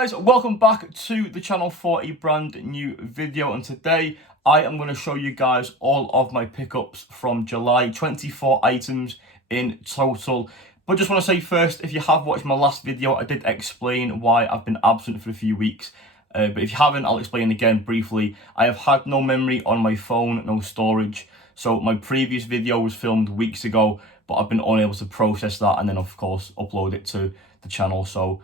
guys, welcome back to the channel for a brand new video, and today I am going to show you guys all of my pickups from July. 24 items in total. But just want to say first, if you have watched my last video, I did explain why I've been absent for a few weeks. But if you haven't, I'll explain again briefly. I have had no memory on my phone, no storage. So my previous video was filmed weeks ago, but I've been unable to process that and then of course upload it to the channel. So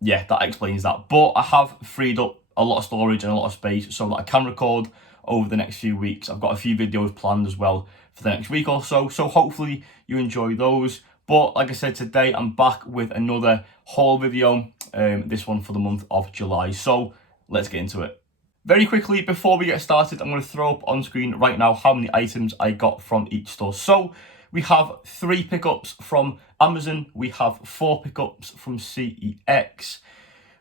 yeah, that explains that. But I have freed up a lot of storage and a lot of space so that I can record over the next few weeks. I've got a few videos planned as well for the next week or so. So hopefully you enjoy those. But like I said, today I'm back with another haul video, this one for the month of July. So let's get into it. Very quickly, before we get started, I'm going to throw up on screen right now how many items I got from each store. So we have 3 pickups from Amazon, we have 4 pickups from CEX,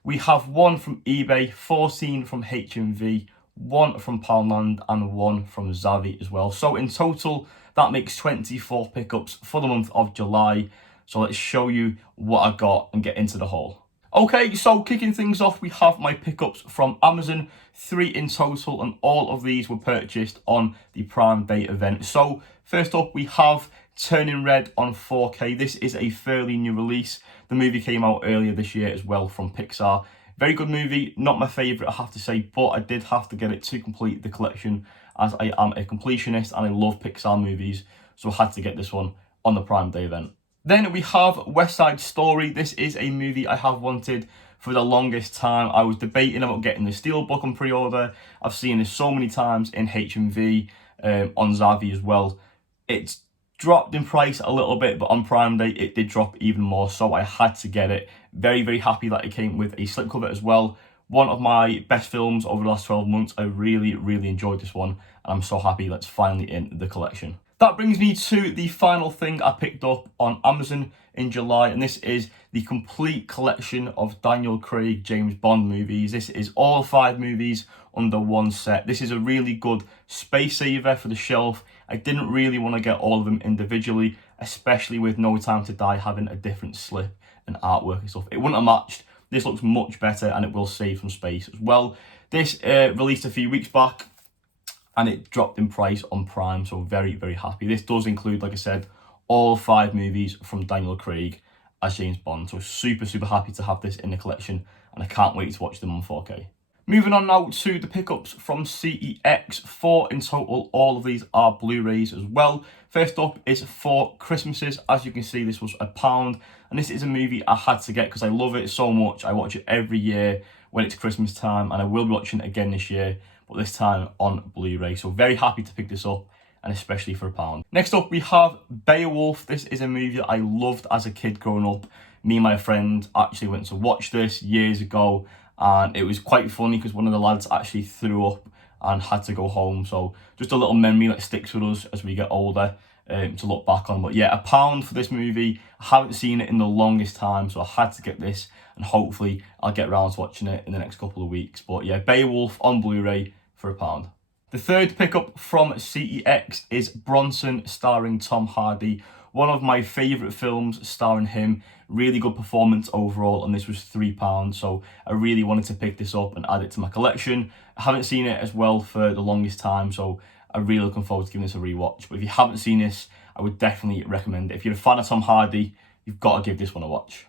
we have 1 from eBay, 14 from HMV, 1 from Poundland and 1 from Zavvi as well. So in total, that makes 24 pickups for the month of July. So let's show you what I got and get into the haul. Okay, so kicking things off, we have my pickups from Amazon, 3 in total, and all of these were purchased on the Prime Day event. So first up, we have Turning Red on 4K. This is a fairly new release. The movie came out earlier this year as well from Pixar. Very good movie, not my favourite I have to say, but I did have to get it to complete the collection as I am a completionist and I love Pixar movies, so I had to get this one on the Prime Day event. Then we have West Side Story. This is a movie I have wanted for the longest time. I was debating about getting the Steelbook on pre-order. I've seen this so many times in HMV, on Zavvi as well. It's dropped in price a little bit, but on Prime Day it did drop even more, so I had to get it. Very happy that it came with a slipcover as well. One of my best films over the last 12 months. I really enjoyed this one, and I'm so happy that's finally in the collection. That brings me to the final thing I picked up on Amazon in July, and this is the complete collection of Daniel Craig James Bond movies. This is all 5 movies under one set. This is a really good space saver for the shelf. I didn't really want to get all of them individually, especially with No Time to Die having a different slip and artwork and stuff. It wouldn't have matched. This looks much better and it will save some space as well. This released a few weeks back and it dropped in price on Prime, so very happy. This does include, like I said, all 5 movies from Daniel Craig as James Bond, so super happy to have this in the collection, and I can't wait to watch them on 4K. Moving on now to the pickups from CEX, 4 in total. All of these are Blu-rays as well. First up is 4 Christmases. As you can see, this was £1, and this is a movie I had to get because I love it so much. I watch it every year when it's Christmas time, and I will be watching it again this year, but this time on Blu-ray. So very happy to pick this up, and especially for £1. Next up, we have Beowulf. This is a movie that I loved as a kid growing up. Me and my friend actually went to watch this years ago, and it was quite funny because one of the lads actually threw up and had to go home. So just a little memory that sticks with us as we get older, to look back on. But yeah, £1 for this movie. I haven't seen it in the longest time, so I had to get this, and hopefully I'll get around to watching it in the next couple of weeks. But yeah, Beowulf on Blu-ray for £1. The third pickup from CEX is Bronson starring Tom Hardy. One of my favourite films starring him. Really good performance overall, and this was £3, so I really wanted to pick this up and add it to my collection. I haven't seen it as well for the longest time, so I'm really looking forward to giving this a rewatch. But if you haven't seen this, I would definitely recommend it. If you're a fan of Tom Hardy, you've got to give this one a watch.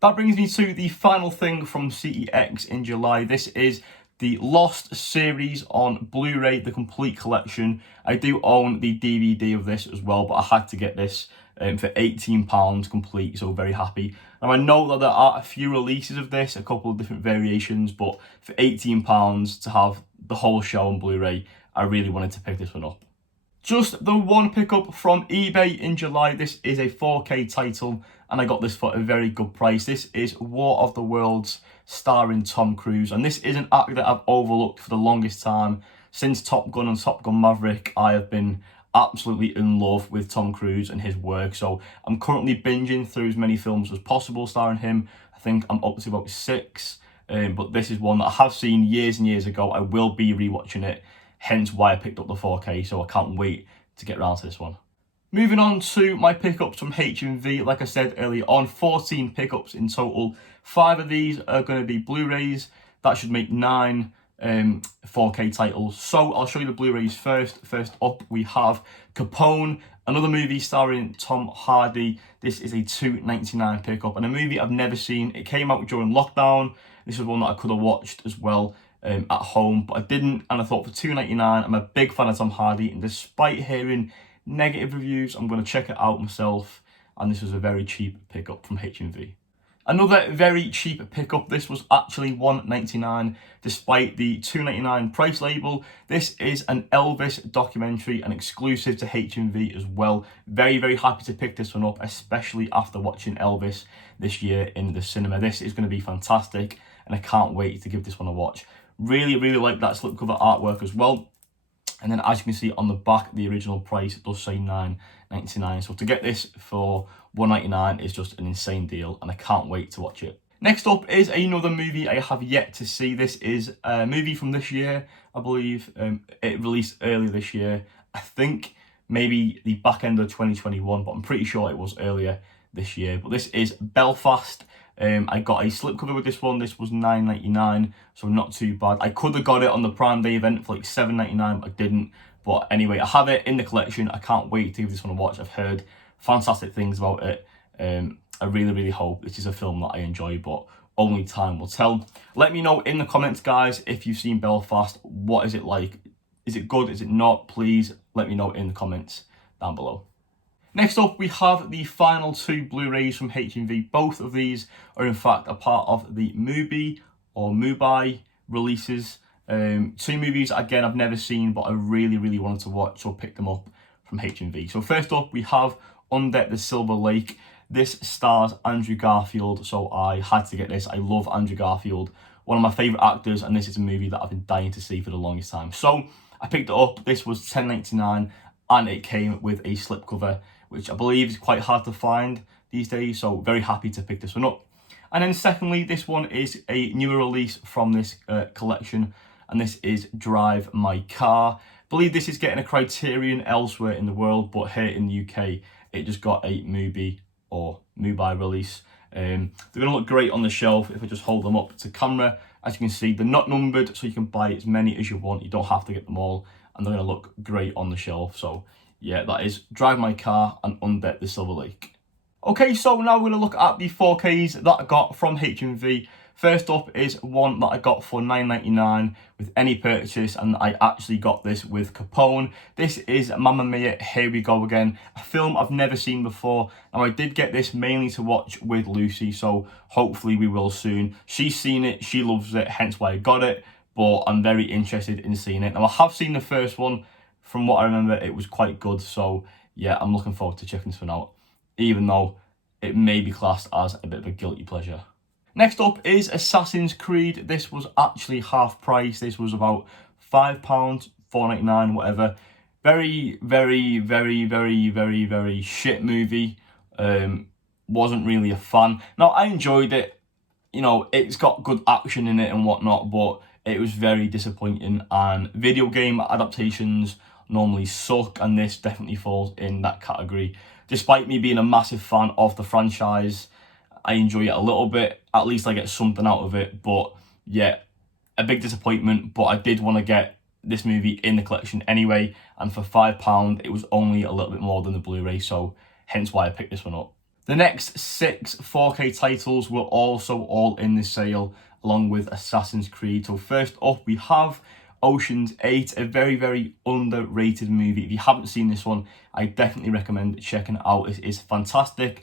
That brings me to the final thing from CEX in July. This is the Lost series on Blu-ray, the complete collection. I do own the DVD of this as well, but I had to get this for £18 complete, so very happy. Now I know that there are a few releases of this, a couple of different variations, but for £18 to have the whole show on Blu-ray, I really wanted to pick this one up. Just the one pickup from eBay in July. This is a 4K title, and I got this for a very good price. This is War of the Worlds starring Tom Cruise, and this is an actor that I've overlooked for the longest time. Since Top Gun and Top Gun Maverick, I have been absolutely in love with Tom Cruise and his work, so I'm currently binging through as many films as possible starring him. I think I'm up to about 6, but this is one that I have seen years and years ago. I will be rewatching it, hence why I picked up the 4K, so I can't wait to get around to this one. Moving on to my pickups from HMV, like I said earlier on, 14 pickups in total. 5 of these are going to be Blu-rays. That should make 9 4K titles. So I'll show you the Blu-rays first. First up, we have Capone, another movie starring Tom Hardy. This is a $2.99 pickup and a movie I've never seen. It came out during lockdown. This was one that I could have watched as well at home, but I didn't, and I thought for $2.99, I'm a big fan of Tom Hardy, and despite hearing negative reviews, I'm going to check it out myself, and this was a very cheap pickup from HMV. Another very cheap pickup, this was actually $1.99 despite the $2.99 price label. This is an Elvis documentary, and exclusive to HMV as well. Very, very happy to pick this one up, especially after watching Elvis this year in the cinema. This is going to be fantastic, and I can't wait to give this one a watch. Really, really like that slipcover artwork as well. And then as you can see on the back, the original price does say $9.99. So to get this for $1.99 is just an insane deal, and I can't wait to watch it. Next up is another movie I have yet to see. This is a movie from this year, I believe. It released earlier this year. I think maybe the back end of 2021, but I'm pretty sure it was earlier this year. But this is Belfast. I got a slipcover with this one. This was $9.99, so not too bad. I could have got it on the Prime Day event for like $7.99, but I didn't. But anyway, I have it in the collection. I can't wait to give this one a watch. I've heard fantastic things about it. I really, really hope this is a film that I enjoy, but only time will tell. Let me know in the comments, guys, if you've seen Belfast. What is it like? Is it good? Is it not? Please let me know in the comments down below. Next up, we have the final 2 Blu-rays from HMV. Both of these are in fact a part of the Mubi or Mubi releases. 2 movies, again, I've never seen, but I really, really wanted to watch, so pick them up from HMV. So first up, we have Under the Silver Lake. This stars Andrew Garfield, so I had to get this. I love Andrew Garfield, one of my favourite actors, and this is a movie that I've been dying to see for the longest time. So I picked it up. This was $10.99, and it came with a slipcover, which I believe is quite hard to find these days, so very happy to pick this one up. And then secondly, this one is a newer release from this collection, and this is Drive My Car. I believe this is getting a Criterion elsewhere in the world, but here in the UK, it just got a Mubi or Mubi release. They're going to look great on the shelf if I just hold them up to camera. As you can see, they're not numbered, so you can buy as many as you want. You don't have to get them all, and they're going to look great on the shelf. So yeah, that is Drive My Car and Under the Silver Lake. Okay, so now we're going to look at the 4Ks that I got from HMV. First up is one that I got for $9.99 with any purchase, and I actually got this with Capone. This is Mamma Mia, Here We Go Again, a film I've never seen before. Now, I did get this mainly to watch with Lucy, so hopefully we will soon. She's seen it, she loves it, hence why I got it, but I'm very interested in seeing it. Now, I have seen the first one. From what I remember, it was quite good, so yeah, I'm looking forward to checking this one out, even though it may be classed as a bit of a guilty pleasure. Next up is Assassin's Creed. This was actually half price. This was about £5, $4.99, whatever. Very, very, very, very, very, very shit movie. Wasn't really a fan. Now, I enjoyed it. You know, it's got good action in it and whatnot, but it was very disappointing. And video game adaptations normally suck, and this definitely falls in that category. Despite me being a massive fan of the franchise, I enjoy it a little bit. At least I get something out of it. But yeah, a big disappointment. But I did want to get this movie in the collection anyway. And for £5, it was only a little bit more than the Blu-ray. So hence why I picked this one up. The next 6 4K titles were also all in this sale, along with Assassin's Creed. So first up, we have Ocean's 8, a very, very underrated movie. If you haven't seen this one, I definitely recommend checking it out. It is fantastic.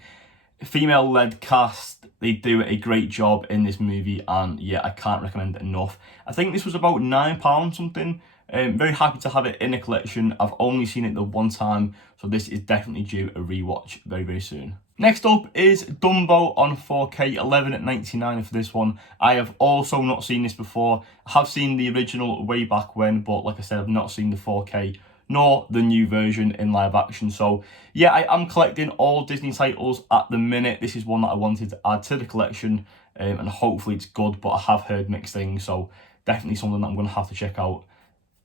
Female-led cast, they do a great job in this movie, and yeah, I can't recommend it enough. I think this was about £9 something. Very happy to have it in a collection. I've only seen it the one time, so this is definitely due a rewatch very, very soon. Next up is Dumbo on 4K, $11.99 for this one. I have also not seen this before. I have seen the original way back when, but like I said, I've not seen the 4K nor the new version in live action. So yeah, I am collecting all Disney titles at the minute. This is one that I wanted to add to the collection, and hopefully it's good, but I have heard mixed things, so definitely something that I'm going to have to check out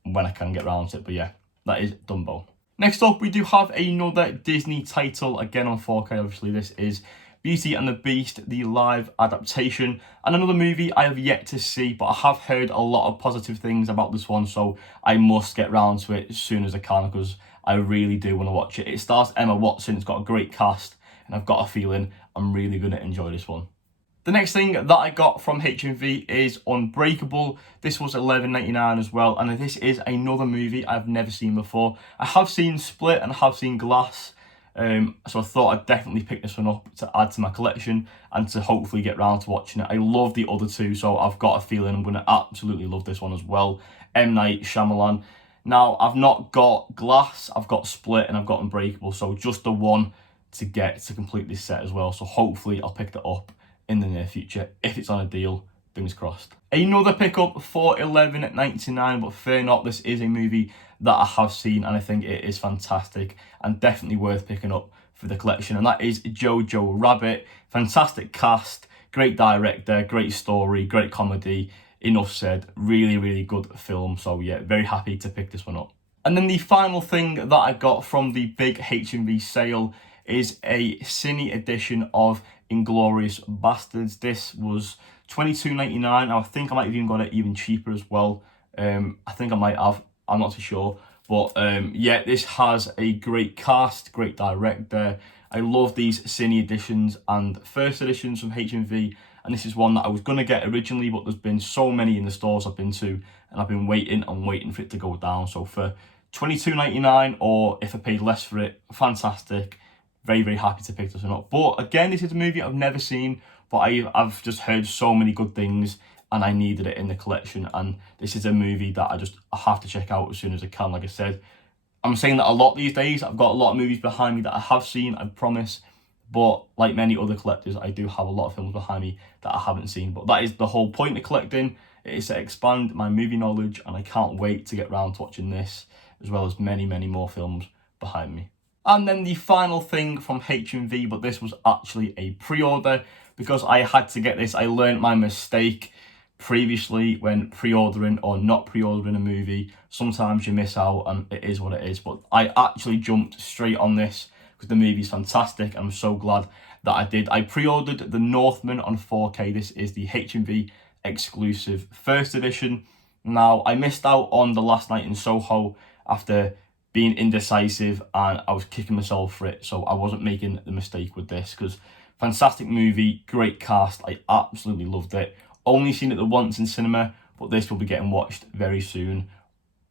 when I can get around to it. But yeah, that is Dumbo. Next up, we do have another Disney title, again on 4K. Obviously, this is Beauty and the Beast, the live adaptation, and another movie I have yet to see, but I have heard a lot of positive things about this one, so I must get round to it as soon as I can, because I really do want to watch it. It stars Emma Watson, it's got a great cast, and I've got a feeling I'm really going to enjoy this one. The next thing that I got from HMV is Unbreakable. This was $11.99 as well, and this is another movie I've never seen before. I have seen Split and I have seen Glass, so I thought I'd definitely pick this one up to add to my collection and to hopefully get round to watching it. I love the other two, so I've got a feeling I'm going to absolutely love this one as well. M. Night Shyamalan. Now, I've not got Glass, I've got Split, and I've got Unbreakable, so just the one to get to complete this set as well. So hopefully I'll pick that up in the near future if it's on a deal, fingers crossed. Another pickup for $11.99, but fear not, this is a movie that I have seen and I think it is fantastic and definitely worth picking up for the collection, and that is Jojo Rabbit. Fantastic cast, great director, great story, great comedy. Enough said, really good film. So yeah, very happy to pick this one up. And then the final thing that I got from the big HMV sale is a cine edition of Inglourious Bastards. This was $22.99. Now I think I might have even got it even cheaper as well. I think I might have, I'm not too sure. But yeah, this has a great cast, great director. I love these cine editions and first editions from HMV. And this is one that I was going to get originally, but there's been so many in the stores I've been to, and I've been waiting and waiting for it to go down. So for $22.99, or if I paid less for it, fantastic. Very happy to pick this one up. But again, this is a movie I've never seen, but I've just heard so many good things and I needed it in the collection. And this is a movie that I have to check out as soon as I can. Like I said, I'm saying that a lot these days. I've got a lot of movies behind me that I have seen, I promise. But like many other collectors, I do have a lot of films behind me that I haven't seen. But that is the whole point of collecting. It is to expand my movie knowledge, and I can't wait to get round to watching this, as well as many more films behind me. And then the final thing from HMV, but this was actually a pre-order because I had to get this. I learned my mistake previously when pre-ordering or not pre-ordering a movie. Sometimes you miss out and it is what it is. But I actually jumped straight on this because the movie's fantastic. I'm so glad that I did. I pre-ordered The Northman on 4K. This is the HMV exclusive first edition. Now, I missed out on The Last Night in Soho after being indecisive, and I was kicking myself for it, so I wasn't making the mistake with this, because fantastic movie, great cast, I absolutely loved it. Only seen it the once in cinema, but this will be getting watched very soon,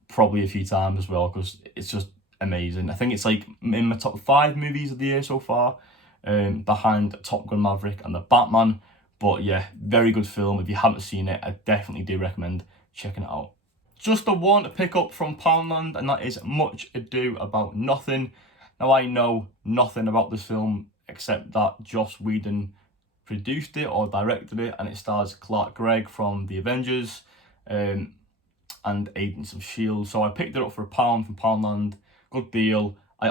probably a few times as well, because it's just amazing. I think it's like in my top 5 movies of the year so far, behind Top Gun Maverick and The Batman. But yeah, very good film. If you haven't seen it, I definitely do recommend checking it out. Just the one pickup from Poundland, and that is Much Ado About Nothing. Now, I know nothing about this film except that Joss Whedon produced it or directed it, and it stars Clark Gregg from The Avengers and Agents of S.H.I.E.L.D. So I picked it up for £1 from Poundland. Good deal. I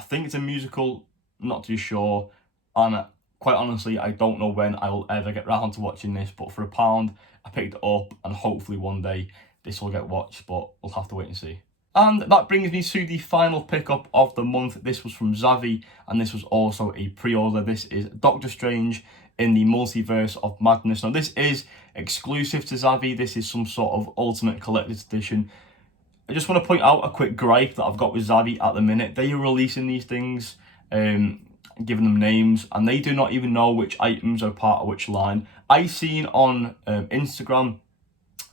think it's a musical, not too sure. And quite honestly, I don't know when I will ever get round to watching this, but for £1, I picked it up, and hopefully one day this will get watched, but we'll have to wait and see. And that brings me to the final pickup of the month. This was from Zavvi, and this was also a pre-order. This is Doctor Strange in the Multiverse of Madness. Now, this is exclusive to Zavvi. This is some sort of ultimate collector's edition. I just want to point out a quick gripe that I've got with Zavvi at the minute. They are releasing these things, giving them names, and they do not even know which items are part of which line. I seen on Instagram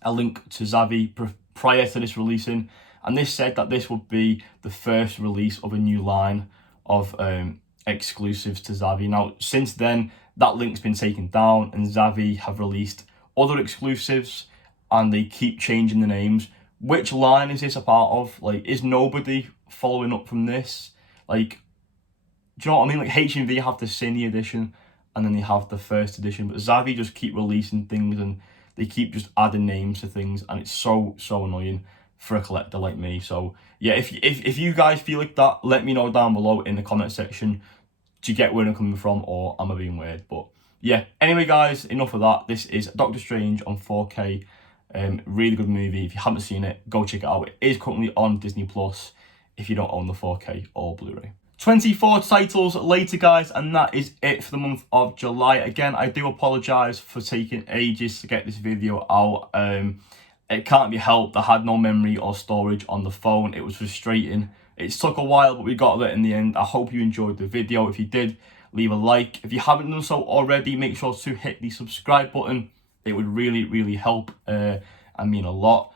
a link to Zavvi prior to this releasing, and this said that this would be the first release of a new line of exclusives to Zavvi. Now, since then, that link's been taken down, and Zavvi have released other exclusives, and they keep changing the names. Which line is this a part of? Like, is nobody following up from this? Like, do you know what I mean? Like, HMV have the Cine edition, and then they have the first edition, but Zavvi just keep releasing things, and they keep just adding names to things, and it's so annoying for a collector like me. So yeah, if you guys feel like that, let me know down below in the comment section. Do you get where I'm coming from, or am I being weird? But yeah, anyway guys, enough of that. This is Doctor Strange on 4K. Really good movie. If you haven't seen it, go check it out. It is currently on Disney Plus. if you don't own the 4K or Blu-ray. 24 titles later, guys, and that is it for the month of July. Again, I do apologise for taking ages to get this video out. It can't be helped. I had no memory or storage on the phone. It was frustrating. It took a while, but we got there in the end. I hope you enjoyed the video. If you did, leave a like. If you haven't done so already, make sure to hit the subscribe button. It would really, really help and mean a lot.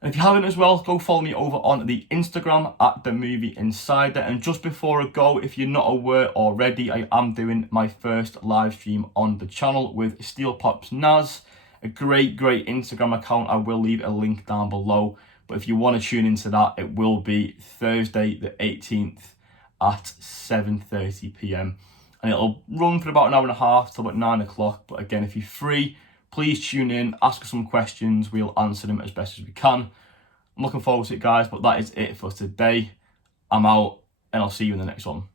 And if you haven't as well, go follow me over on the Instagram at The Movie Insider. And just before I go, if you're not aware already, I am doing my first live stream on the channel with Steel Pops Naz. A great Instagram account. I will leave a link down below. But if you want to tune into that, it will be Thursday the 18th at 7:30 p.m. And it'll run for about an hour and a half till about 9 o'clock. But again, if you're free, please tune in, ask us some questions. We'll answer them as best as we can. I'm looking forward to it, guys. But that is it for today. I'm out, and I'll see you in the next one.